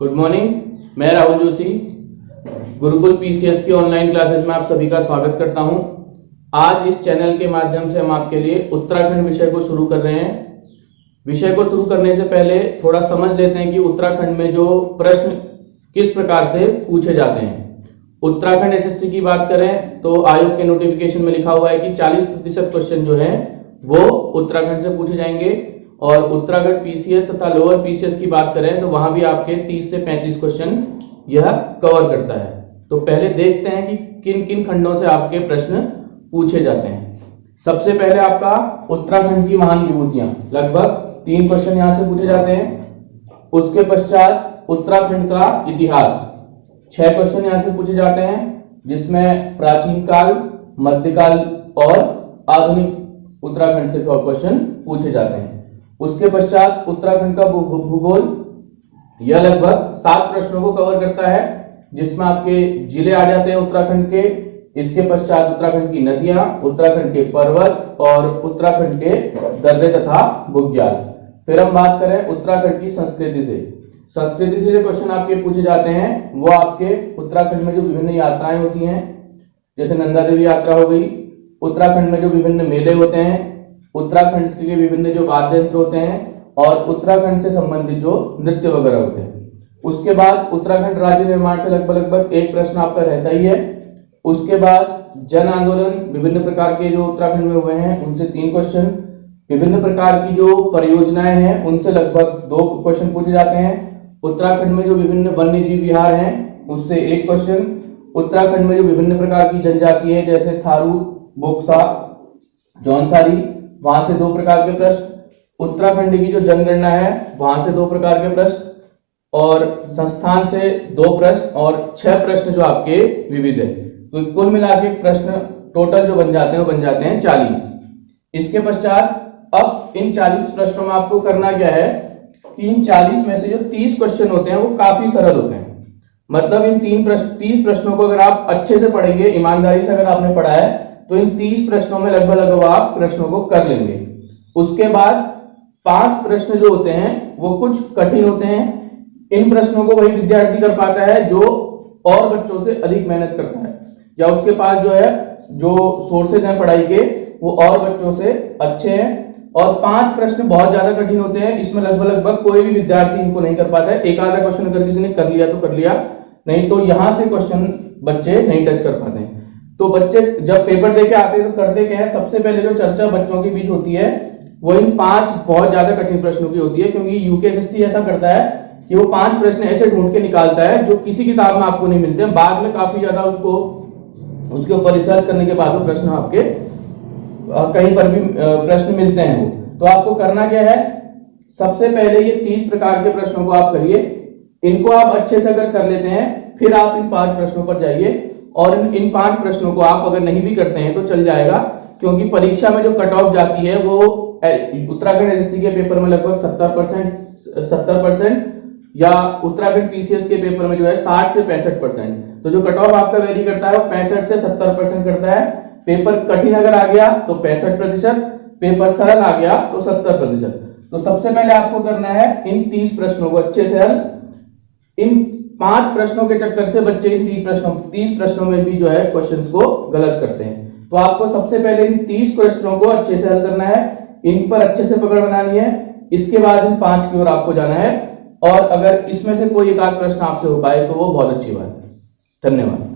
Good morning. मैं Rahul Joshi Gurukul PCS की online classes में आप सभी का स्वागत करता हूं। आज इस चैनल के माध्यम से हम आपके लिए उत्तराखंड विषय को शुरू कर रहे हैं। विषय को शुरू करने से पहले थोड़ा समझ लेते हैं कि उत्तराखंड में जो प्रश्न किस प्रकार से पूछे जाते हैं। उत्तराखंड एसएससी की बात करें तो आयोग के नोटिफिकेशन में लिखा हुआ है कि 40% क्वेश्चन जो है वो उत्तराखंड से पूछे जाएंगे, और उत्तराखंड पीसीएस तथा लोअर पीसीएस की बात करें तो वहां भी आपके 30 से 35 क्वेश्चन यह कवर करता है। तो पहले देखते हैं कि किन किन खंडों से आपके प्रश्न पूछे जाते हैं। सबसे पहले आपका उत्तराखंड की महान विभूतियां, लगभग 3 क्वेश्चन यहां से पूछे जाते हैं। उसके पश्चात उत्तराखंड का इतिहास, 6 क्वेश्चन यहां से पूछे जाते हैं, जिसमें प्राचीन काल, मध्यकाल और आधुनिक उत्तराखंड से क्वेश्चन पूछे जाते हैं। उसके पश्चात उत्तराखंड का भूगोल, यह लगभग 7 प्रश्नों को कवर करता है, जिसमें आपके जिले आ जाते हैं उत्तराखंड के। इसके पश्चात उत्तराखंड की नदियां, उत्तराखंड के पर्वत और उत्तराखंड के दर्रे तथा बुग्याल। फिर हम बात करें उत्तराखंड की संस्कृति से। संस्कृति से जो क्वेश्चन आपके पूछे जाते हैं वो आपके उत्तराखंड में जो विभिन्न यात्राएं होती हैं, जैसे नंदा देवी यात्रा हो गई, उत्तराखंड में जो विभिन्न मेले होते हैं, उत्तराखंड के विभिन्न जो वाद्य यंत्र होते हैं, और उत्तराखंड से संबंधित जो नृत्य वगैरह होते हैं। उसके बाद उत्तराखंड राज्य निर्माण से लगभग एक प्रश्न आपका रहता ही है। उसके बाद जन आंदोलन, विभिन्न प्रकार के जो उत्तराखंड में हुए हैं उनसे 3 क्वेश्चन। विभिन्न प्रकार की जो परियोजनाएं हैं उनसे लगभग 2 क्वेश्चन पूछे जाते हैं। उत्तराखंड में जो विभिन्न वन्य जीव विहार हैं उससे 1 क्वेश्चन। उत्तराखंड में जो विभिन्न प्रकार की जनजाति है, जैसे थारू, बोक्सा, जौनसारी, वहां से 2 प्रकार के प्रश्न। उत्तराखंड की जो जनगणना है वहां से 2 प्रकार के प्रश्न, और संस्थान से 2 प्रश्न, और 6 प्रश्न जो आपके विविध है। तो कुल मिला के प्रश्न टोटल जो बन जाते हैं वो बन जाते हैं 40। इसके पश्चात अब इन 40 प्रश्नों में आपको करना क्या है कि इन 40 में से जो 30 क्वेश्चन होते हैं वो काफी सरल होते हैं। मतलब इन 30 प्रश्नों को अगर आप अच्छे से पढ़ेंगे, ईमानदारी से अगर आपने पढ़ा है, तो इन 30 प्रश्नों में लगभग आप प्रश्नों को कर लेंगे। उसके बाद 5 प्रश्न जो होते हैं वो कुछ कठिन होते हैं। इन प्रश्नों को वही विद्यार्थी कर पाता है जो और बच्चों से अधिक मेहनत करता है, या उसके पास जो है जो सोर्सेज हैं पढ़ाई के वो और बच्चों से अच्छे हैं। और 5 प्रश्न बहुत ज्यादा कठिन होते हैं, इसमें लगभग कोई भी विद्यार्थी इनको नहीं कर पाता है। एक आधा क्वेश्चन अगर किसी ने कर लिया तो कर लिया, नहीं तो यहां से क्वेश्चन बच्चे नहीं टच कर पाते हैं। तो बच्चे जब पेपर देके आते हैं तो करते क्या है, सबसे पहले जो चर्चा बच्चों के बीच होती है वो इन 5 बहुत ज्यादा कठिन प्रश्नों की होती है, क्योंकि यूकेएसएससी ऐसा करता है कि वो 5 प्रश्न ऐसे ढूंढ के निकालता है जो किसी किताब में आपको नहीं मिलते हैं। बाद में काफी ज्यादा उसके ऊपर रिसर्च करने के बाद वो प्रश्न आपके कहीं पर भी प्रश्न मिलते हैं। वो तो आपको करना क्या है, सबसे पहले ये 30 प्रकार के प्रश्नों को आप करिए। इनको आप अच्छे से अगर कर लेते हैं फिर आप इन 5 प्रश्नों पर जाइए, और इन 5 प्रश्नों को आप अगर नहीं भी करते हैं तो चल जाएगा, क्योंकि परीक्षा में जो कट ऑफ जाती है वो उत्तराखंड एसएससी के पेपर में लगभग 70%, या उत्तराखंड पीसीएस के पेपर में जो है 60 से 65%। तो जो कट ऑफ आपका वेरी करता है वो 65 से 70% करता है। पेपर कठिन अगर आ गया तो 65%, पेपर सरल आ गया तो 70%। तो सबसे पहले आपको करना है इन 30 प्रश्नों को अच्छे से हल। इन 5 प्रश्नों के चक्कर से बच्चे इन 30 प्रश्नों में भी जो है क्वेश्चंस को गलत करते हैं। तो आपको सबसे पहले इन 30 प्रश्नों को अच्छे से हल करना है, इन पर अच्छे से पकड़ बनानी है। इसके बाद इन 5 की ओर आपको जाना है, और अगर इसमें से कोई एक आध प्रश्न आपसे हो पाए तो वो बहुत अच्छी बात है। धन्यवाद।